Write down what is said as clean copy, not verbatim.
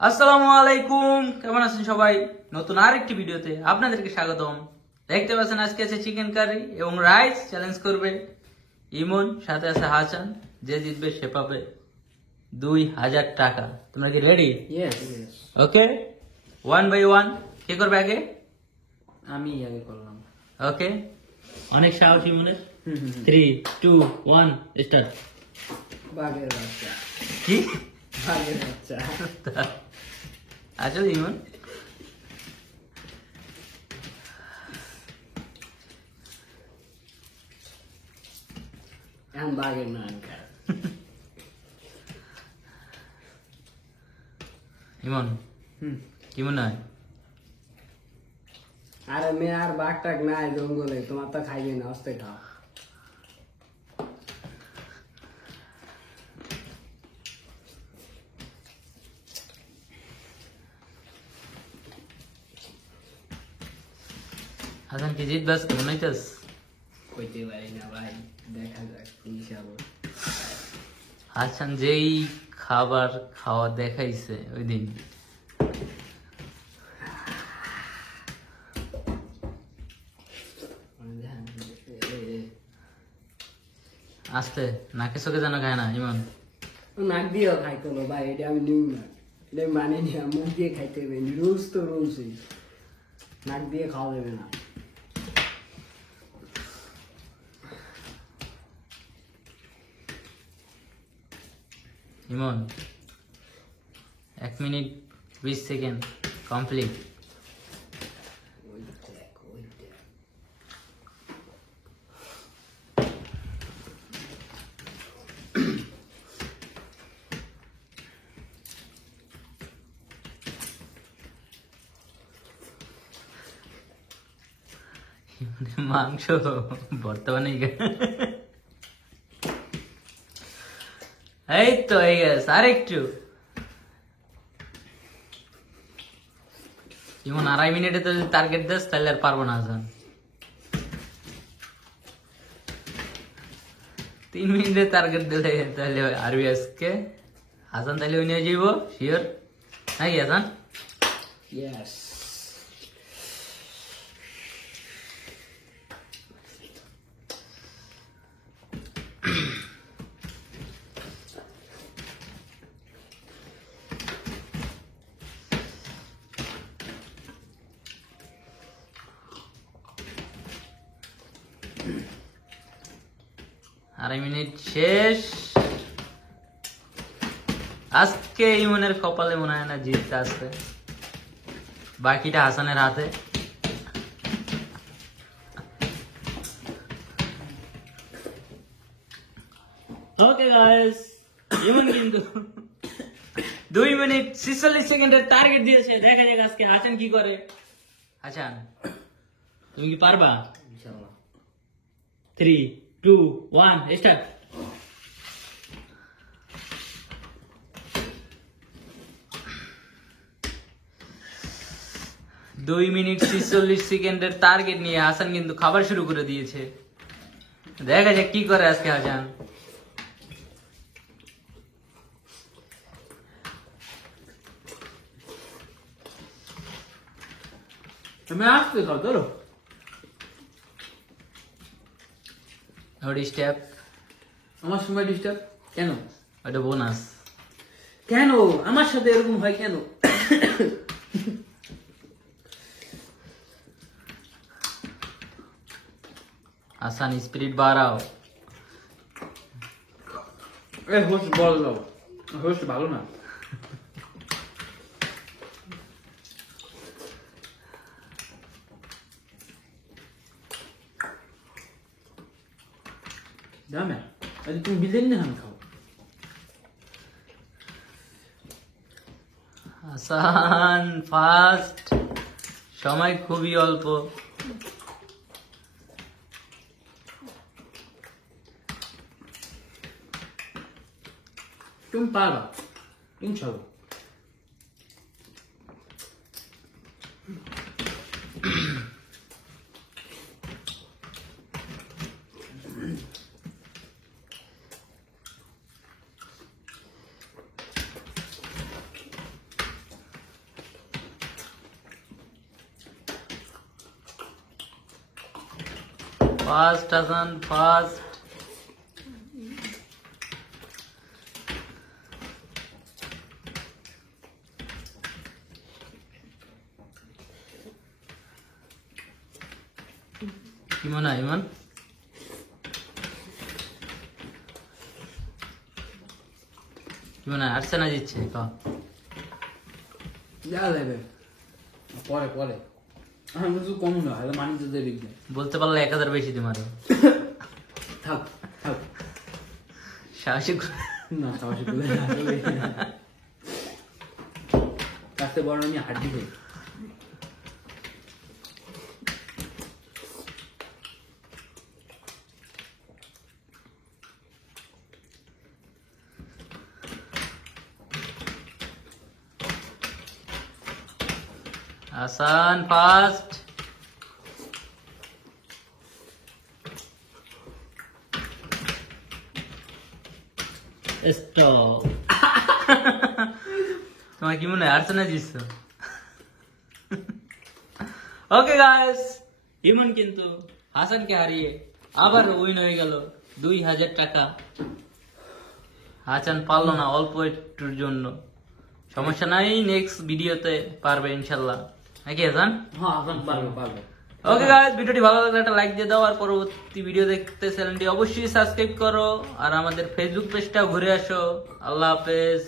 আসসালামু আলাইকুম, কেমন আছেন সবাই? নতুন আরেকটি ভিডিওতে আপনাদেরকে স্বাগতম। দেখতে পাচ্ছেন আজকে আছে চিকেন কারি এবং রাইস। চ্যালেঞ্জ করবে ইমন, সাথে আছে হাসান। যে জিতবে সে পাবে 2000 টাকা। তোমরা কি রেডি? ইয়েস ওকে, 1 বাই 1 কে করবে আগে? আমি আগে করলাম। ওকে, অনেক সাহস ইমনের। 3, 2, 1 স্টার্ট। বাঘের বাচ্চা, কি বাঘের বাচ্চা। আসলে ইমন এখন বাঘের নাম খায়। ইমন কি মনে হয়? আরে মেয়ে আর বাঘ টাক নাই জঙ্গলে, তোমার তো খাইবে না, অস্তে খাও। হাসান কি জিতবে আজকে মনে হইতেছ? কইতে পারি না ভাই, দেখা যাক ইনশাআল্লাহ। হাসান যেই খাবার খাওয়া দেখাইছে ওই দিন, আস্তে নাকে চোখে যেন খায় না ইমন। নাক দিয়েও খাইতো না ভাই, এটা আমি নিউ না, এটা মানে নিয়ে মুখ দিয়ে খাইতে হবে। রুলস তো রুলসই, নাক দিয়ে খাওয়া যাবে না। ইমন 1 মিনিট 20 সেকেন্ড কমপ্লিট। ওই দেখ, ওই দেখ। মাংস বর্তমানে এই তো হয়ে গেছে, আর একটু। ইমন 2.5 মিনিটে তো যদি টার্গেট দেস তাহলে আর পারবো না হাসান। 3 মিনিটে টার্গেট দিলে তাহলে আরবি আজকে হাসান তাহলে ওই নিয়ে যাইব শিওর নাকি হাসান? ইয়েস। আড়াই মিনিট শেষ। আজকে ইমনের কপালে মনে হয় না জিততে আসবে, বাকিটা হাসানের হাতে। ওকে গাইস, ইমন কিন্তু 2 মিনিট 46 সেকেন্ডের টার্গেট দিয়েছে। দেখা যাক আজকে হাসান কি করে। হাসান তুমি কি পারবা? ইনশাআল্লাহ। 3, 2, 1 স্টার্ট। দুই মিনিট 46 সেকেন্ডের টার্গেট নিয়ে হাসান কিন্তু খাবার শুরু করে দিয়েছে। দেখা যাক কি করে আজকে হাসান। তুমি আসতে খাও, ধরো। ওর স্টেপ, আমার সময় ডিস্টার্ব কেন? ওটা বোনাস। কেন আমার সাথে এরকম হয় কেন? হাসান স্পিরিট বাড়াও। এ হোস্ট বল দাও, হোস্ট ভালো না। দামে আজ তুমি বিরিয়ানি না খাও। হাসান ফার্স্ট, সময় খুবই অল্প। তুমি পারবা ইনশাআল্লাহ। First Hasan first. কি মনে হয় ইমন? কি মনে হয় আসছে না জিতছে? যা যাবে পরে পরে আমি কিছু কম না হলে মানি তো দেবে বলতে পারলে 1000 বেশি দিম আরো। থাক থাক সাহসী না সাহসী করে কাছে বড় আমি হাড্ডি খাই হাসান ফার্স্ট। স্টপ। তোমার কি মনে হয় আসছে না জিতছো? ওকে গাইস, ইমন কিন্তু হাসানকে হারিয়ে আবার উইন হয়ে গেল 2000 টাকা। হাসান পারলো না অল্প একটুর জন্য, সমস্যা নাই, নেক্সট ভিডিওতে পারবে ইনশাল্লাহ, নাকি হাসান? হ্যাঁ এখন পারবে পারবে। ওকে গাইস, ভিডিওটি ভালো লাগলে একটা লাইক দিয়ে দাও, আর পরবর্তী ভিডিও দেখতে চ্যানেলটি অবশ্যই সাবস্ক্রাইব করো, আর আমাদের ফেসবুক পেজটাও ঘুরে আসো। আল্লাহ হাফেজ।